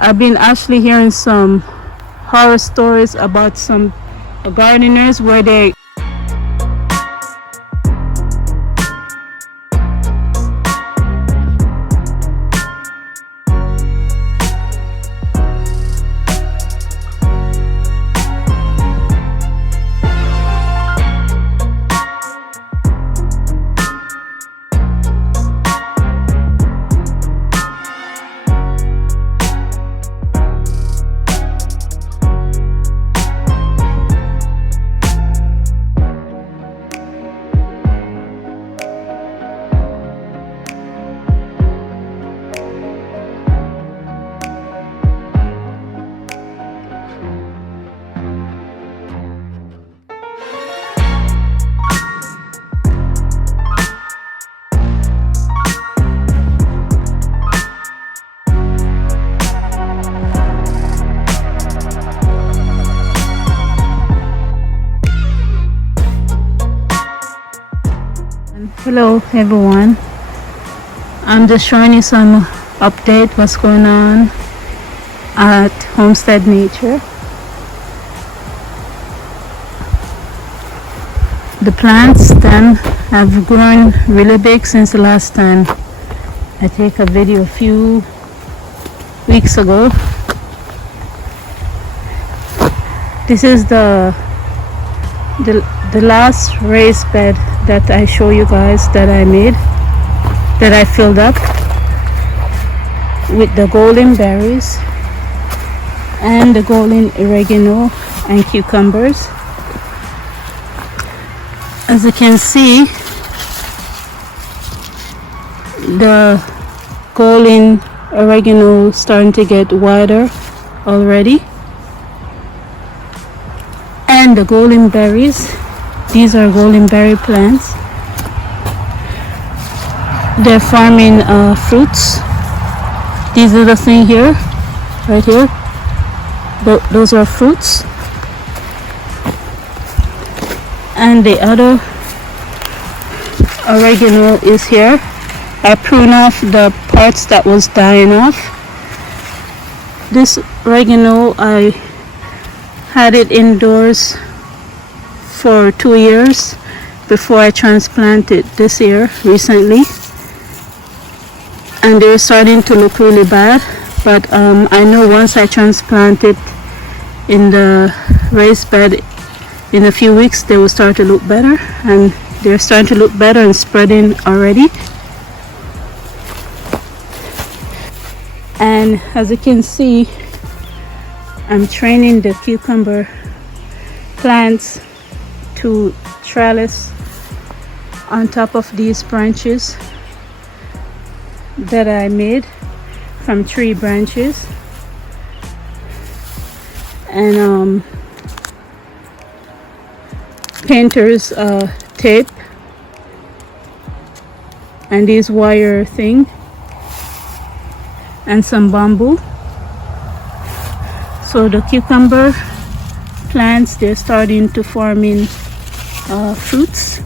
I've been actually hearing some horror stories about some gardeners where they Hello everyone, I'm just showing you some update what's going on at Homestead Nature. The plants then have grown really big since the last time I take a video a few weeks ago. This is the last raised bed that I show you guys that I made, that I filled up with the golden berries and the golden oregano and cucumbers. As you can see, the golden oregano starting to get wider already, and the golden berries, these are golden berry plants, they're forming fruits. These are the thing here, right here, those are fruits. And the other oregano is here. I prune off the parts that was dying off. This oregano, I had it indoors for 2 years before I transplanted this year recently, and they're starting to look really bad, but I know once I transplant it in the raised bed in a few weeks they will start to look better, and they're starting to look better and spreading already. And as you can see, I'm training the cucumber plants to trellis on top of these branches that I made from tree branches, and painter's tape and this wire thing and some bamboo. So the cucumber plants, they're starting to form in fruits.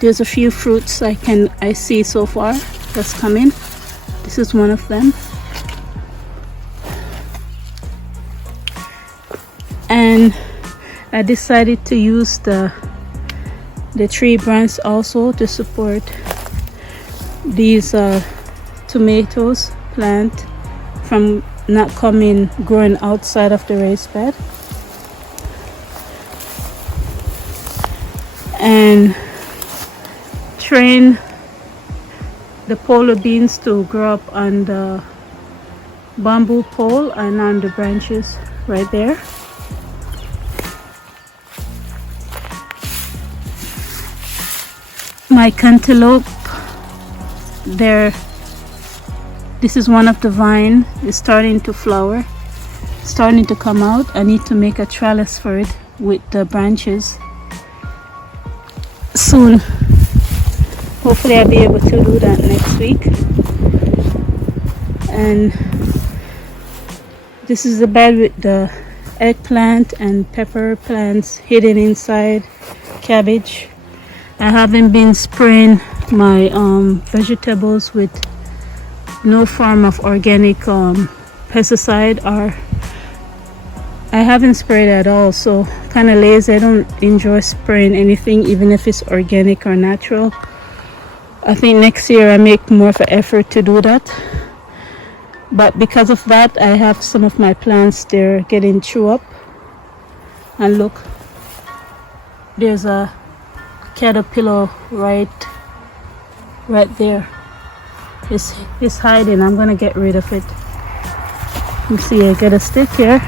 There's a few fruits I see so far that's coming. This is one of them. And I decided to use the tree branch also to support these tomatoes plant from not growing outside of the raised bed. And train the polo beans to grow up on the bamboo pole and on the branches right there. My cantaloupe, this is one of the vine, is starting to flower, starting to come out. I need to make a trellis for it with the branches soon. Hopefully I'll be able to do that next week. And this is the bed with the eggplant and pepper plants hidden inside, cabbage. I haven't been spraying my vegetables with no form of organic pesticide, or I haven't sprayed at all, so kind of lazy. I don't enjoy spraying anything, even if it's organic or natural. I think next year I make more of an effort to do that. But because of that, I have some of my plants, they're getting chewed up. And look, there's a caterpillar right there. It's hiding. I'm gonna get rid of it. You see, I got a stick here.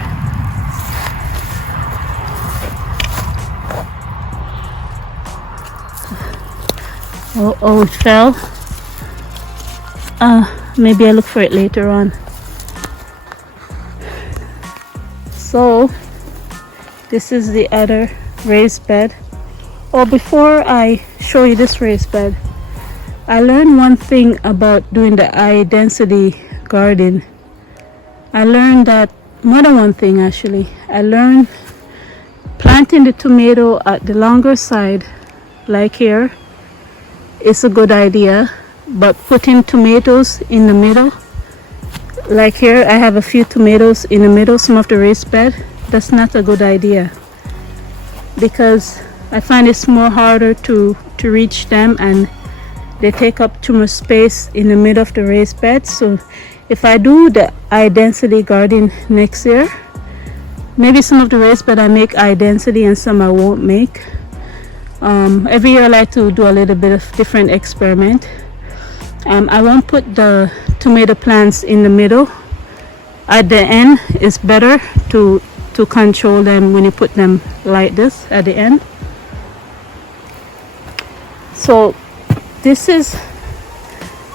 Oh, it fell. Maybe I'll look for it later on. So this is the other raised bed. Oh, before I show you this raised bed, I learned one thing about doing the high density garden. I learned that, more than one thing actually. I learned planting the tomato at the longer side, like here, is a good idea. But putting tomatoes in the middle, like here I have a few tomatoes in the middle, some of the raised bed, that's not a good idea, because I find it's more harder to reach them, and they take up too much space in the middle of the raised bed. So if I do the high density garden next year, maybe some of the raised bed I make high density and some I won't make. Every year I like to do a little bit of different experiment. I won't put the tomato plants in the middle. At the end, it's better to control them when you put them like this at the end. So this is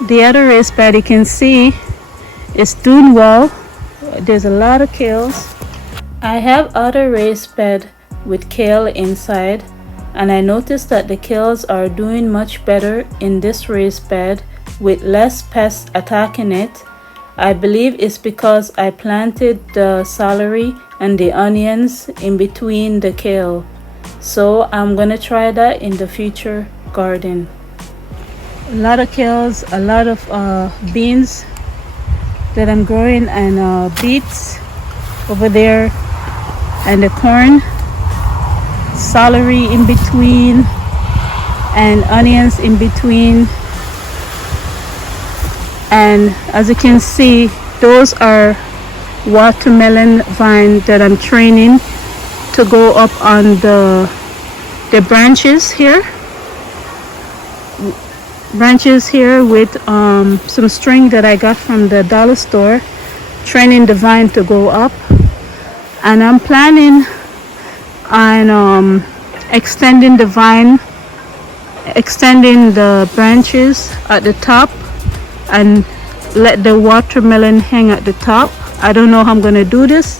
the other raised bed. You can see it's doing well. There's a lot of kales. I have other raised bed with kale inside, and I noticed that the kales are doing much better in this raised bed with less pests attacking it. I believe it's because I planted the celery and the onions in between the kale. So I'm gonna try that in the future garden. A lot of kales, a lot of beans that I'm growing, and beets over there, and the corn, celery in between, and onions in between. And as you can see, those are watermelon vines that I'm training to go up on the branches here. Branches here with some string that I got from the dollar store, training the vine to go up. And I'm planning on extending the vine, extending the branches at the top, and let the watermelon hang at the top. I don't know how I'm gonna do this.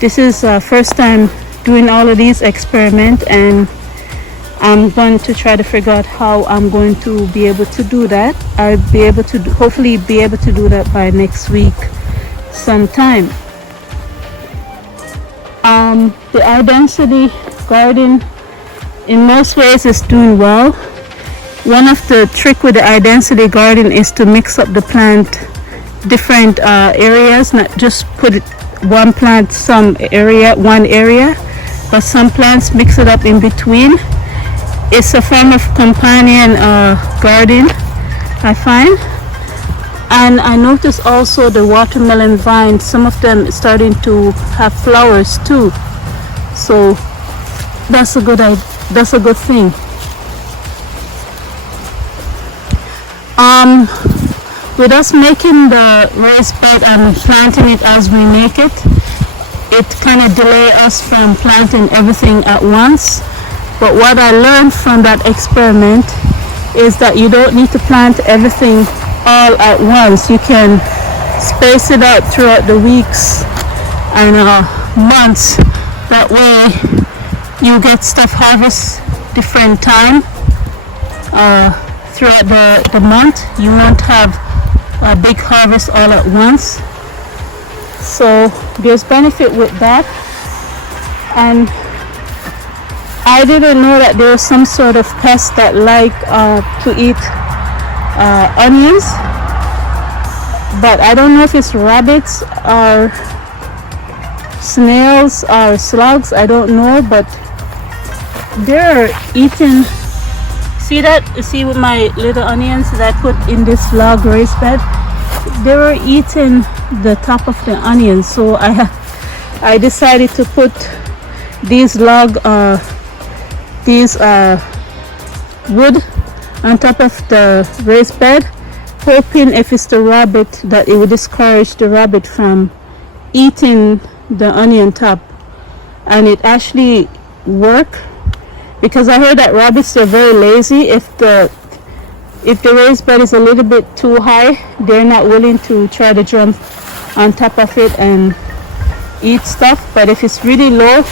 This is first time doing all of these experiments, and I'm going to try to figure out how I'm going to be able to do that. I'll be able to hopefully be able to do that by next week sometime. The high density garden in most ways is doing well. One of the trick with the high density garden is to mix up the plant different areas, not just put it one plant one area, but some plants mix it up in between. It's a form of companion garden, I find. And I noticed also the watermelon vines, some of them starting to have flowers too. So that's a good thing. With us making the raised bed and planting it as we make it, it kind of delay us from planting everything at once. But what I learned from that experiment is that you don't need to plant everything all at once. You can space it out throughout the weeks and months. That way you get stuff harvest different time throughout the month. You won't have a big harvest all at once. So there's benefit with that. And I didn't know that there was some sort of pest that like to eat onions. but I don't know if it's rabbits or snails or slugs, I don't know, but they're eating. See that? See with my little onions that I put in this log raised bed? They were eating the top of the onions, so I decided to put these wood on top of the raised bed, hoping if it's the rabbit that it would discourage the rabbit from eating the onion top. And it actually worked, because I heard that rabbits are very lazy. If the raised bed is a little bit too high, they're not willing to try to jump on top of it and eat stuff. But if it's really low,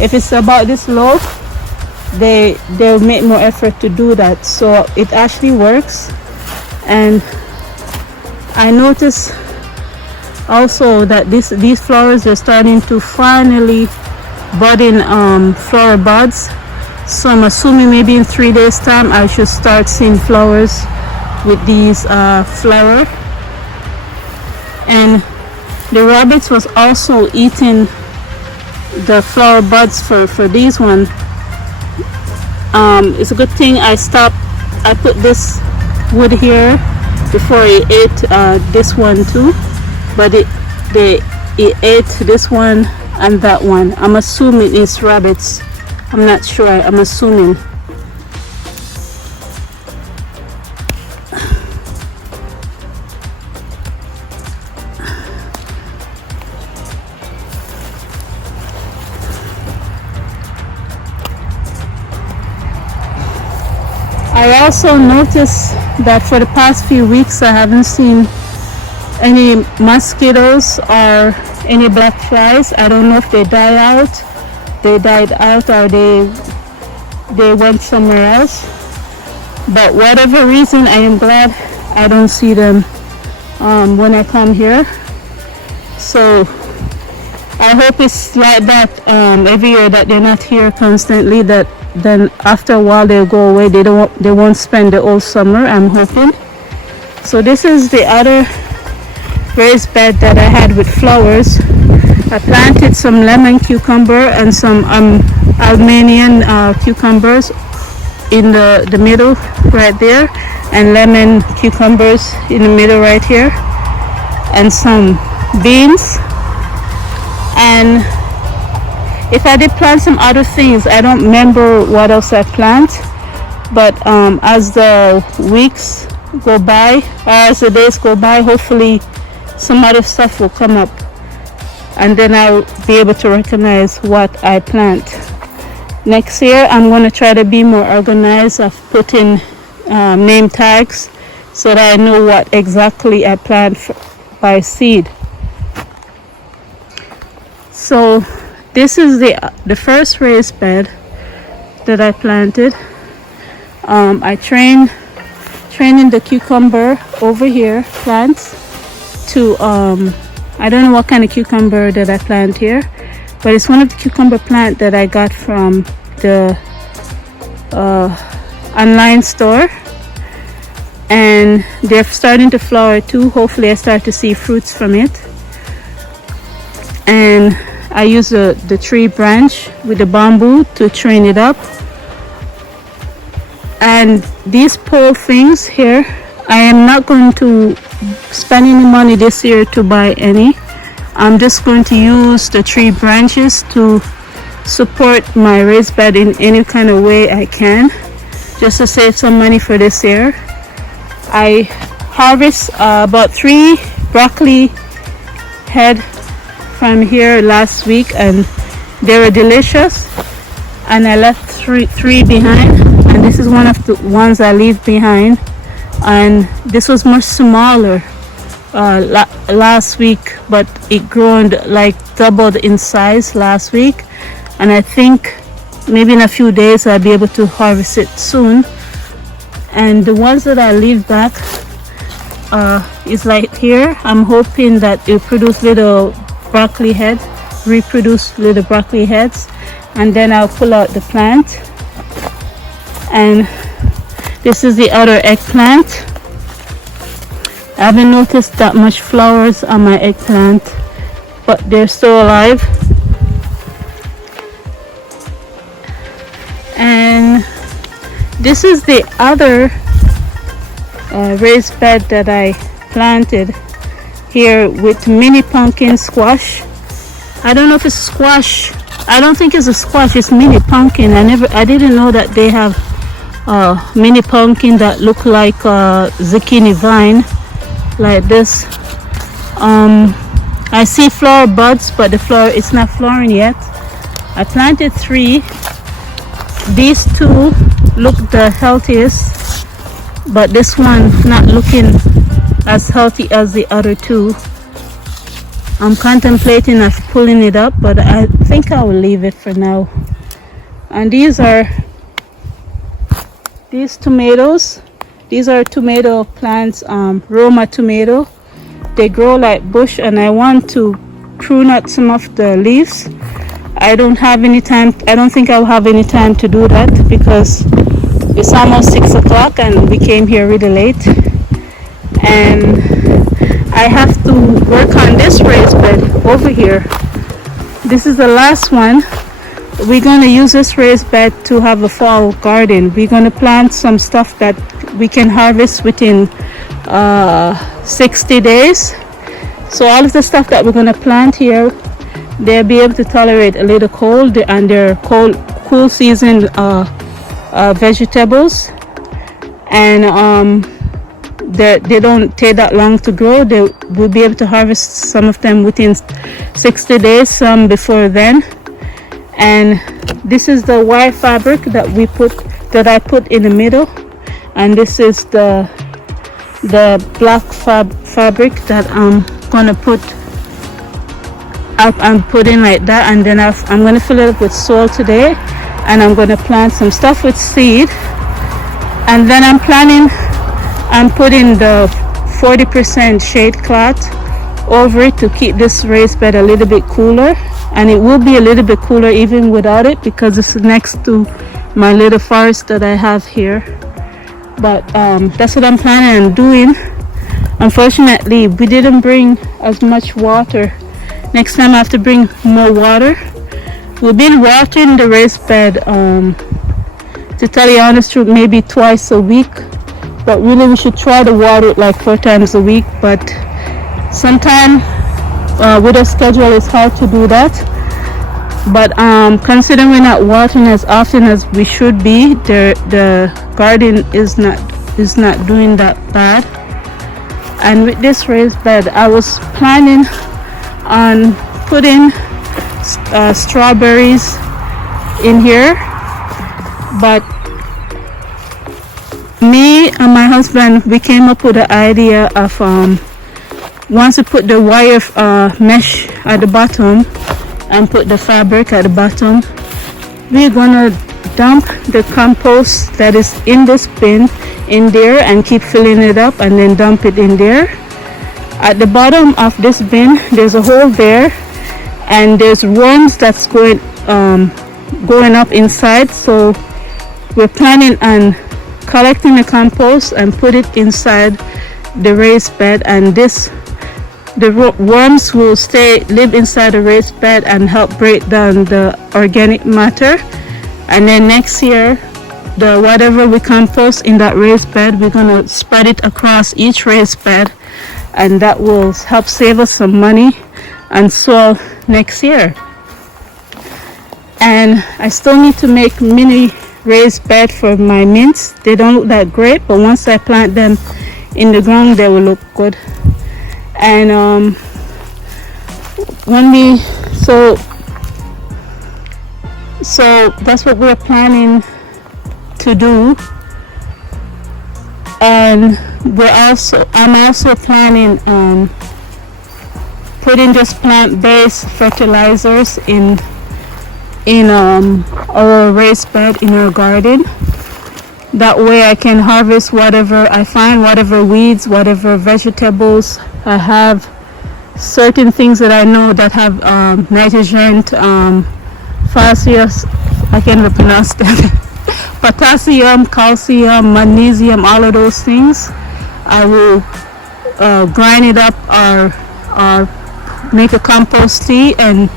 if it's about this low, they'll make more effort to do that. So it actually works. And I noticed also that these flowers are starting to finally bud in flower buds. So I'm assuming maybe in 3 days time I should start seeing flowers with these flower. And the rabbits was also eating the flower buds for these ones. It's a good thing I put this wood here before it ate this one too, but it ate this one and that one. I'm assuming it's rabbits. I'm not sure, I'm assuming. I also noticed that for the past few weeks I haven't seen any mosquitoes or any black flies. I don't know if they died out or they went somewhere else, but whatever reason, I am glad I don't see them when I come here. So I hope it's like that every year, that they're not here constantly, that then after a while they'll go away. They won't spend the whole summer, I'm hoping. So this is the other raised bed that I had with flowers. I planted some lemon cucumber and some Armenian cucumbers in the middle right there, and lemon cucumbers in the middle right here, and some beans. And if I did plant some other things, I don't remember what else I plant, but as the weeks go by, or as the days go by, hopefully some other stuff will come up, and then I'll be able to recognize what I plant. Next year I'm going to try to be more organized. I've put in name tags so that I know what exactly I plant by seed. So this is the first raised bed that I planted. I trained in the cucumber over here plants to I don't know what kind of cucumber that I plant here, but it's one of the cucumber plant that I got from the online store, and they're starting to flower too. Hopefully I start to see fruits from it. And I use the tree branch with the bamboo to train it up. And these pole things here, I am not going to spend any money this year to buy any. I'm just going to use the tree branches to support my raised bed in any kind of way I can, just to save some money for this year. I harvest about 3 broccoli head from here last week, and they were delicious, and I left three behind, and this is one of the ones I leave behind. And this was much smaller last week, but it grown like doubled in size last week, and I think maybe in a few days I'll be able to harvest it soon. And the ones that I leave back is like here. I'm hoping that it produce little broccoli heads, reproduce little broccoli heads, and then I'll pull out the plant. And this is the other eggplant. I haven't noticed that much flowers on my eggplant, but they're still alive. And this is the other raised bed that I planted here with mini pumpkin squash. I don't know if it's squash. I don't think it's a squash. It's mini pumpkin. I didn't know that they have mini pumpkin that look like a zucchini vine, like this. I see flower buds, but the flower is not flowering yet. I planted 3. These 2 look the healthiest, but this one not looking as healthy as the other 2. I'm contemplating of pulling it up, but I think I will leave it for now. And these tomatoes. These are tomato plants, Roma tomato. They grow like bush, and I want to prune out some of the leaves. I don't have any time. I don't think I'll have any time to do that because it's almost 6 o'clock and we came here really late. And I have to work on this raised bed over here. This is the last one. We're going to use this raised bed to have a fall garden. We're going to plant some stuff that we can harvest within 60 days. So all of the stuff that we're going to plant here, they'll be able to tolerate a little cold, and they're cool season vegetables. And they don't take that long to grow. They will be able to harvest some of them within 60 days, some before then. And this is the white fabric that I put in the middle, and this is the black fabric that I'm gonna put up and put in like that. And then I'm gonna fill it up with soil today, and I'm gonna plant some stuff with seed. And then I'm planning on putting the 40% shade cloth over it to keep this raised bed a little bit cooler. And it will be a little bit cooler even without it because it's next to my little forest that I have here. But that's what I'm planning on doing. Unfortunately, we didn't bring as much water. Next time I have to bring more water. We've been watering the raised bed, to tell you honest truth, maybe twice a week. But really we should try to water it like 4 times a week. But sometimes with a schedule it's hard to do that. But considering we're not watering as often as we should be, the garden is not doing that bad. And with this raised bed, I was planning on putting strawberries in here, but me and my husband, we came up with the idea of once we put the wire mesh at the bottom and put the fabric at the bottom, we're gonna dump the compost that is in this bin in there and keep filling it up, and then dump it in there. At the bottom of this bin there's a hole there, and there's worms that's going up inside. So we're planning on collecting the compost and put it inside the raised bed, and the worms will live inside the raised bed and help break down the organic matter. And then next year, whatever we compost in that raised bed, we're gonna spread it across each raised bed, and that will help save us some money and soil next year. And I still need to make mini raised bed for my mints. They don't look that great, but once I plant them in the ground, they will look good. And so that's what we're planning to do. And I'm also planning putting just plant-based fertilizers in our raised bed in our garden. That way I can harvest whatever I find, whatever weeds, whatever vegetables I have. Certain things that I know that have nitrogen, phosphorus, I can't even pronounce them, potassium, calcium, magnesium, all of those things I will grind it up or make a compost tea and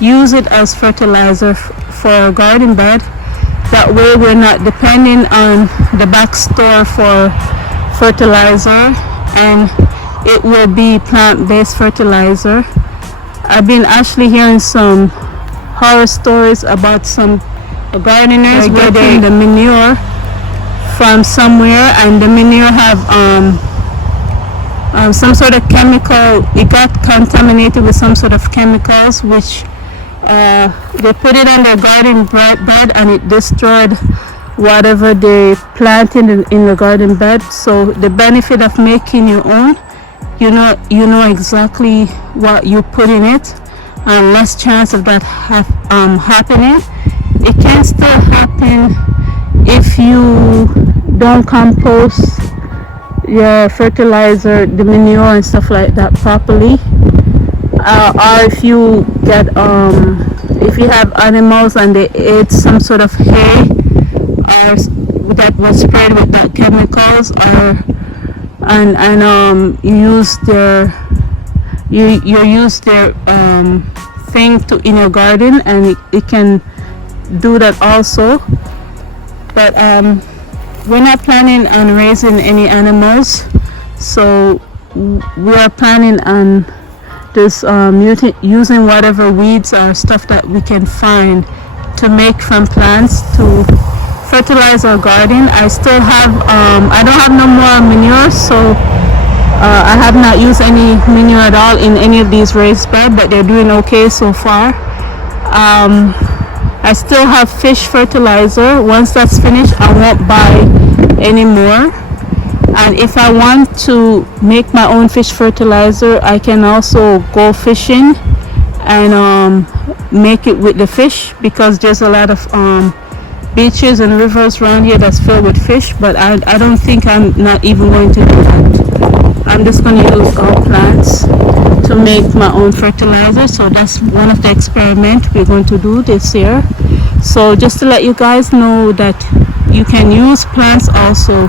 use it as fertilizer for a garden bed. That way we're not depending on the back store for fertilizer, and it will be plant-based fertilizer. I've been actually hearing some horror stories about some gardeners getting the manure from somewhere, and the manure have some sort of chemical. It got contaminated with some sort of chemicals, which they put it on their garden bed, and it destroyed whatever they planted in the garden bed. So the benefit of making your own, you know exactly what you put in it, and less chance of that happening. It can still happen if you don't compost your fertilizer, the manure and stuff like that properly, or if you get if you have animals and they ate some sort of hay or that was sprayed with that chemicals, or and you use their thing to in your garden, and it can do that also. But we're not planning on raising any animals, so we are planning on just using whatever weeds or stuff that we can find to make from plants to fertilize our garden. I still have I don't have no more manure, so I have not used any manure at all in any of these raised beds, but they're doing okay so far. I still have fish fertilizer. Once that's finished, I won't buy any more. And if I want to make my own fish fertilizer, I can also go fishing and make it with the fish, because there's a lot of beaches and rivers around here that's filled with fish. But I don't think I'm not even going to do that. I'm just going to use all plants to make my own fertilizer. So that's one of the experiments we're going to do this year. So just to let you guys know that you can use plants also.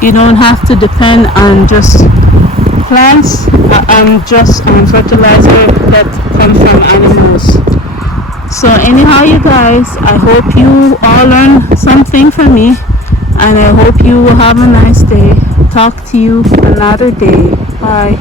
You don't have to depend on just plants and just fertilizer that come from animals. So anyhow, you guys, I hope you all learned something from me, and I hope you will have a nice day. Talk to you another day. Bye.